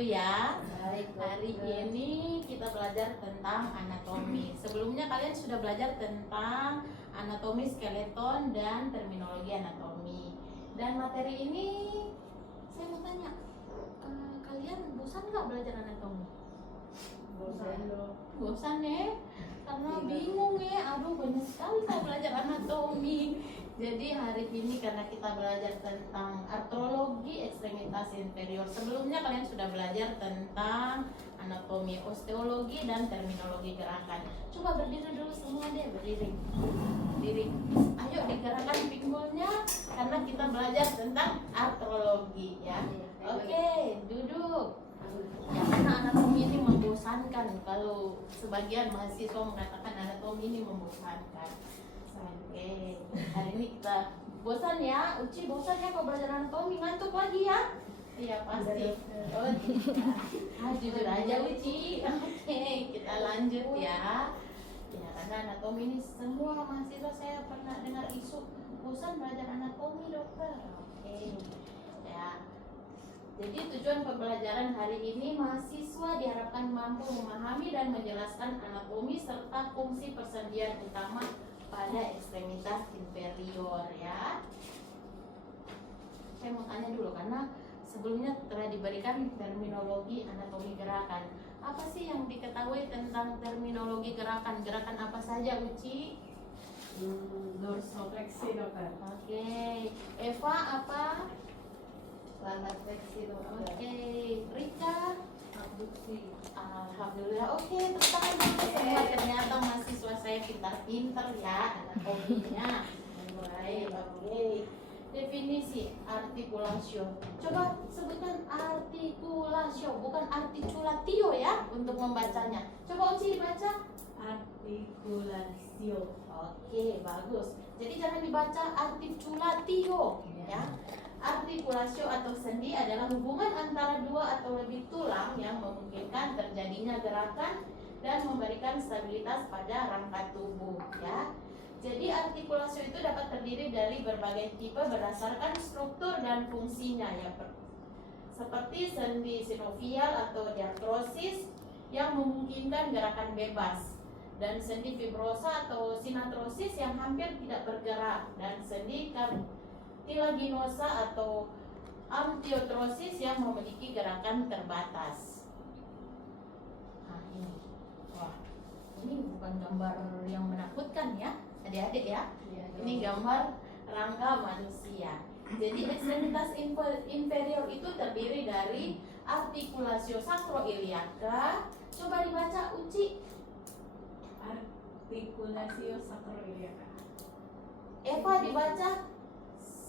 ya. Hari ini kita belajar tentang anatomi. Sebelumnya kalian sudah belajar tentang anatomi skeleton dan terminologi anatomi. Dan materi ini saya mau tanya, kalian bosan nggak belajar anatomi? Bosan ya? Karena bingung ya, aduh banyak sekali saya belajar anatomi. Jadi hari ini karena kita belajar tentang artrologi ekstremitas inferior. Sebelumnya kalian sudah belajar tentang anatomi osteologi dan terminologi gerakan. Coba berdiri dulu semua deh, berdiri. Berdiri. Ayo digerakkan pinggulnya karena kita belajar tentang artrologi ya. Oke, duduk. Ya, karena anatomi ini membosankan. Kalau sebagian mahasiswa mengatakan anatomi ini membosankan. Oke, hari ini kita bosan ya, Uci bosan ya kalau belajar anatomi, ngantuk lagi ya? Iya pasti. Oh tidak. Jujur aja Uci. Oke, kita lanjut ya. Ya karena anatomi ini semua mahasiswa saya pernah dengar isu bosan belajar anatomi dokter. Oke, ya. Jadi tujuan pembelajaran hari ini mahasiswa diharapkan mampu memahami dan menjelaskan anatomi serta fungsi persendian utama pada ekstremitas inferior ya. Saya mau tanya dulu karena sebelumnya telah diberikan terminologi anatomi gerakan. Apa sih yang diketahui tentang terminologi gerakan? Gerakan apa saja Uci? Dorsofleksi dokter. Oke. Eva apa? Plantar fleksi dokter. Oke. Rika? Abduksi. Alhamdulillah. Oke, tepuk tangan dulu semua. Ternyata mahasiswa saya pintar-pintar ya anatominya. Baik, oke. Definisi artikulasio. Coba sebutkan artikulasio, bukan articulatio ya untuk membacanya. Coba Uci dibaca. Artikulasio. Oke, bagus. Jadi jangan dibaca articulatio ya. Artikulasio atau sendi adalah hubungan antara dua atau lebih tulang yang memungkinkan terjadinya gerakan dan memberikan stabilitas pada rangka tubuh ya. Jadi artikulasio itu dapat terdiri dari berbagai tipe berdasarkan struktur dan fungsinya ya. Seperti sendi sinovial atau diartrosis yang memungkinkan gerakan bebas, dan sendi fibrosa atau sinatrosis yang hampir tidak bergerak, dan sendi cartilaginosa atau amtiotrosis yang memiliki gerakan terbatas. Nah ini, wah, ini bukan gambar yang menakutkan ya, adik-adik ya. Ini gambar rangka manusia. Jadi ekstremitas inferior itu terdiri dari artikulasio sacroiliaca. Coba dibaca Uci. Artikulasio sacroiliaca. Eva dibaca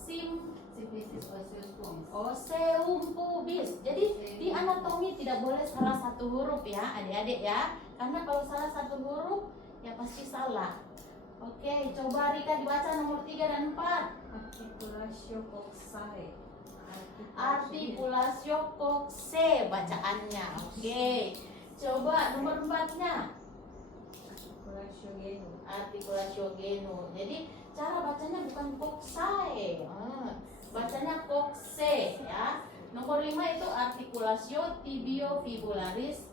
Symphysis osseous pubis. Oseum pubis. Jadi di anatomi tidak boleh salah satu huruf ya adik-adik ya. Karena kalau salah satu huruf ya pasti salah. Oke, coba Rika dibaca nomor 3 dan 4. Artikulasio coxae. Artikulasio coxae bacaannya. Oke. Coba nomor 4-nya. Artikulasio genu. Artikulasio genu. Jadi cara bacanya bukan coxae. Bacanya coxae ya. Nomor 5 itu artikulasio tibiofibularis.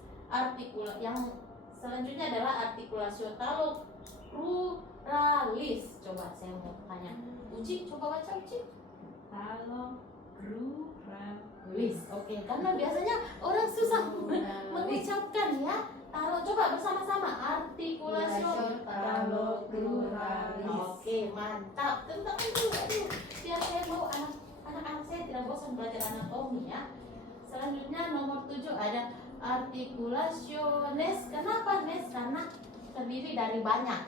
Yang selanjutnya adalah artikulasio talocruralis. Coba saya mau tanya. Uci, coba baca Uci. Talocruralis. Oke, karena biasanya orang susah mengucapkan ya. Talo, coba bersama-sama artikulasio talocruralis. Oke, mantap. Tentang itu, aduh, biar saya mau anak-anak saya tidak bosan belajar anatomi ya. Selanjutnya nomor 7 ada artikulasio nes. Kenapa nes? Karena terdiri dari banyak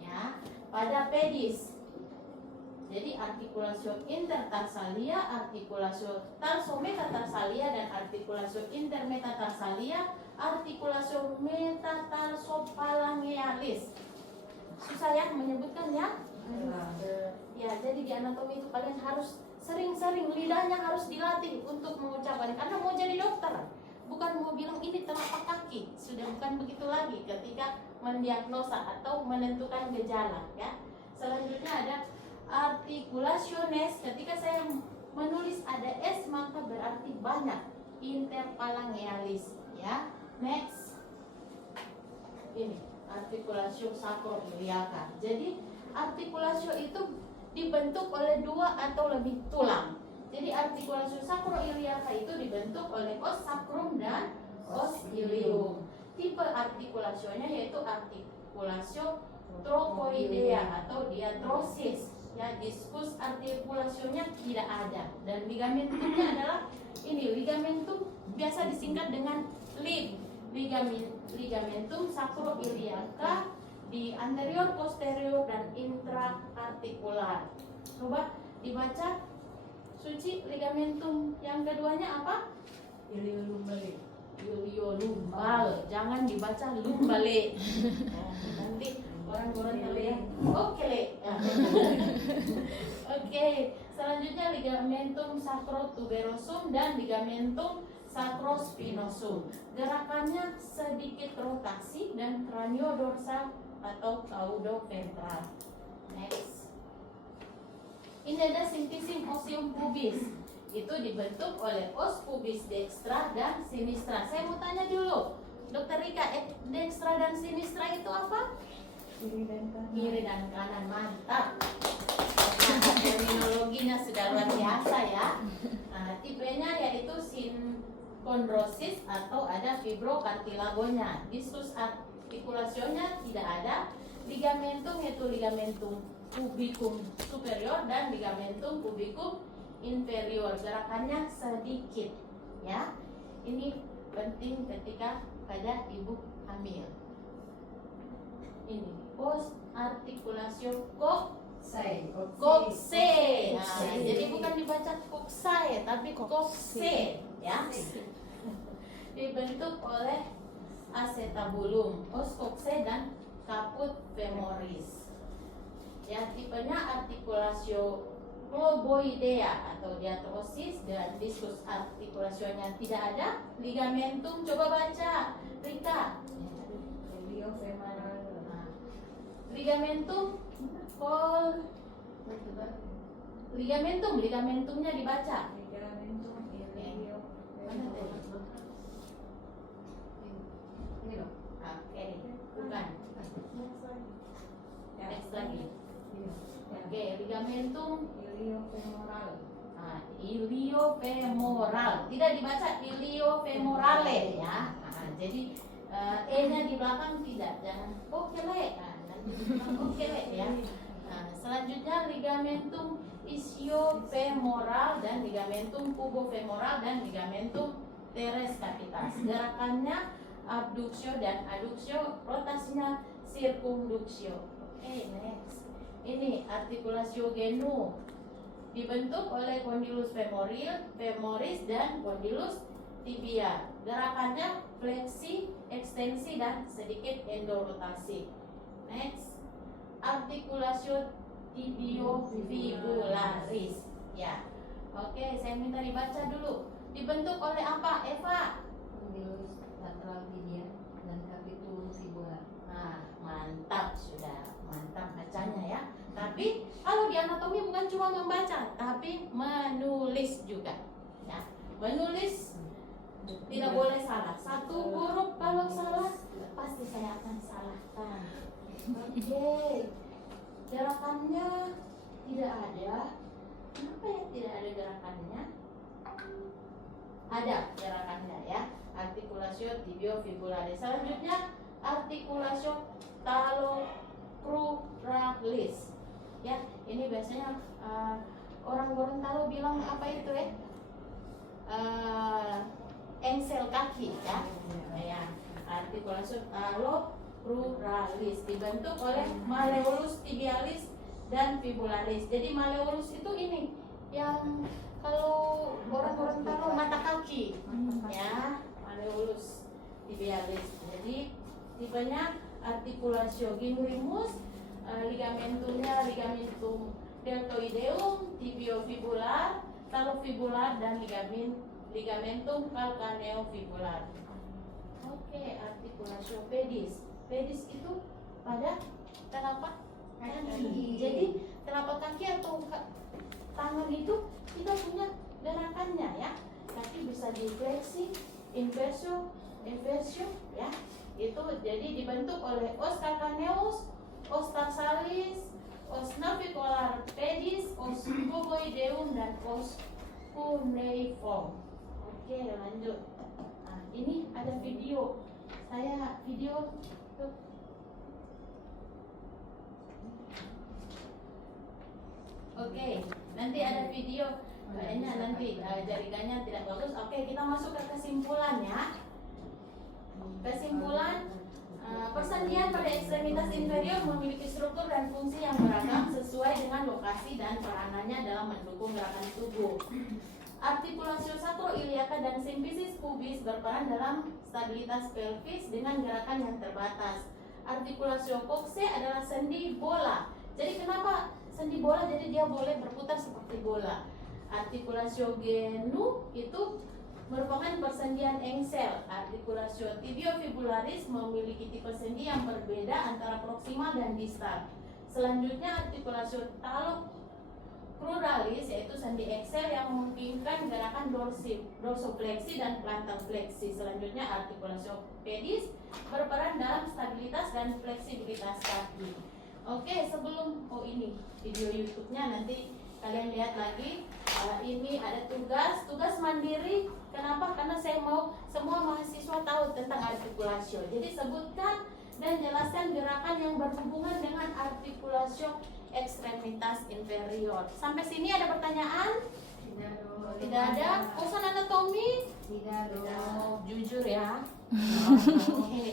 ya. Pada pedis. Jadi artikulasio intertarsalia, artikulasio tarsometatarsalia, dan artikulasio intermetatarsalia, artikulasio metatarsophalangealis. Susah ya menyebutkan ya? Ya, jadi di anatomi itu kalian harus sering-sering, lidahnya harus dilatih untuk mengucapkan. Karena mau jadi dokter, bukan mau bilang ini telapak kaki. Sudah bukan begitu lagi ketika mendiagnosa atau menentukan gejala ya. Selanjutnya ada artikulasiones. Ketika saya menulis ada S maka berarti banyak. interphalangealis ya. Next, ini articulatio sacroiliaca. Jadi articulatio itu dibentuk oleh 2 atau lebih tulang. Jadi articulatio sacroiliaca itu dibentuk oleh os sacrum dan os ilium. Tipe artikulasionya yaitu artikulasio trochoidea atau diatrosis. Ya, diskus artikulasionya tidak ada, dan ligamentumnya adalah ini, ligamentum biasa disingkat dengan LIG, ligamentum sacroiliaca di anterior, posterior, dan intraartikular. Coba dibaca Suci, ligamentum yang keduanya apa? Iliolumbale. Iliolumbal, jangan dibaca lumbale. Nanti orang-orang tahu ya. Oke, Le. Oke, selanjutnya ligamentum sacrotuberosum dan ligamentum sacrospinosum. Gerakannya sedikit rotasi dan craniodorsal atau caudoventral. Next. Ini ada symphysis osium pubis. Itu dibentuk oleh os pubis dextra dan sinistra. Saya mau tanya dulu, Dokter Rika, dextra dan sinistra itu apa? Kiri dan kanan. Kiri dan kanan, mantap. Terminologinya sudah luar biasa ya. Nah, tipenya yaitu sinkondrosis atau ada fibrokartilagonya. Diskus artikulasionya tidak ada. Ligamentum yaitu ligamentum pubicum superior dan ligamentum pubicum inferior. Gerakannya sedikit ya. Ini penting ketika pada ibu hamil. Ini post articulatio Sai. kokse. Nah, jadi bukan dibaca koksae tapi kokse ya. Dibentuk oleh acetabulum, os kokse dan caput femoris. Ya, tipenya artikulasio globoidea atau diatrosis, dan diskus artikulasionya tidak ada. Ligamentum, coba baca Rika. Iliofemoral. Nah, ligamentumnya dibaca. Ligamentum iliofemoral. Oke, bukan. Next lagi. Oke, ligamentum Iliofemoral. iliofemoral. Tidak dibaca iliofemorale ya. Nah, jadi e-nya di belakang tidak, jangan okele. Nah, nanti di belakang okele ya. Nah, selanjutnya ligamentum ischio-femoral dan ligamentum pubofemoral dan ligamentum teres capitis. Gerakannya abduksio dan aduksio, rotasinya circumduksio. Oke, next. Ini artikulasio genu dibentuk oleh condylus femoris dan condylus tibia. Gerakannya fleksi, ekstensi, dan sedikit endorotasi. Next, artikulasio tibiofibularis. Ya, oke, saya minta dibaca dulu. Dibentuk oleh apa, Eva? Condylus lateral tibia dan capitulum fibular. Nah, mantap, sudah mantap bacanya ya. Tapi kalau di anatomi bukan cuma membaca, tapi menulis juga. Ya, menulis tidak boleh salah. Satu huruf kalau salah pasti saya akan salahkan. Oke, gerakannya tidak ada. Kenapa ya tidak ada gerakannya? Ada gerakannya ya. Artikulasio tibiofibularis. Selanjutnya artikulasio talocruralis. Ya, ini biasanya orang Gorontalo bilang apa itu ya? Engsel kaki ya. Ya, artikulasio talocruralis dibentuk oleh malleolus tibialis dan fibularis. Jadi malleolus itu ini yang kalau orang Gorontalo mata kaki ya, malleolus tibialis. Jadi tipenya artikulasio genuimus, ligamentumnya ligamentum deltoideum, tibiofibular, talofibular, dan ligamentum calcaneofibular. Oke, artikulasio pedis. Pedis itu pada telapak kaki. Jadi telapak kaki atau tangan itu kita punya gerakannya ya. kaki bisa difleksi, inversio, ya. Itu jadi dibentuk oleh os calcaneus, os tarsalis, os navicular pedis, os cuboideum dan os cuneiform. Oke, lanjut. Nah, ini ada video. Saya video tuh. Oke, nanti ada video. Kayaknya nanti jaringannya tidak bagus. Oke, kita masuk ke kesimpulannya. Kesimpulan, persendian pada ekstremitas inferior memiliki struktur dan fungsi yang beragam sesuai dengan lokasi dan peranannya dalam mendukung gerakan tubuh. Artikulasio sacroiliaca dan symphysis pubis berperan dalam stabilitas pelvis dengan gerakan yang terbatas. Artikulasio coxae adalah sendi bola. Jadi kenapa sendi bola? Jadi dia boleh berputar seperti bola. Artikulasio genu itu merupakan persendian engsel. Artikulasio tibiofibularis memiliki tipe sendi yang berbeda antara proksimal dan distal. Selanjutnya artikulasio talocruralis yaitu sendi engsel yang memungkinkan gerakan dorsofleksi dan plantar fleksi. Selanjutnya artikulasio pedis berperan dalam stabilitas dan fleksibilitas kaki. Oke, sebelum ini video YouTube-nya nanti kalian lihat lagi. Ini ada tugas mandiri. Kenapa? Karena saya mau semua mahasiswa tahu tentang artikulasio. Jadi sebutkan dan jelaskan gerakan yang berhubungan dengan artikulasio ekstremitas inferior. Sampai sini ada pertanyaan? Tidak ada. Urusan anatomi? Tidak dong. Jujur ya. Oke.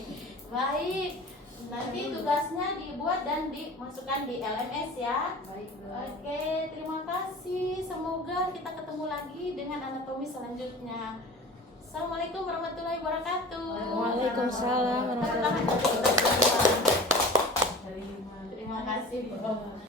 Baik. Nanti tugasnya dibuat dan dimasukkan di LMS ya. Baik. Oke, terima kasih. Semoga kita ketemu lagi dengan anatomi selanjutnya. Assalamualaikum warahmatullahi wabarakatuh. Waalaikumsalam warahmatullahi Terima kasih.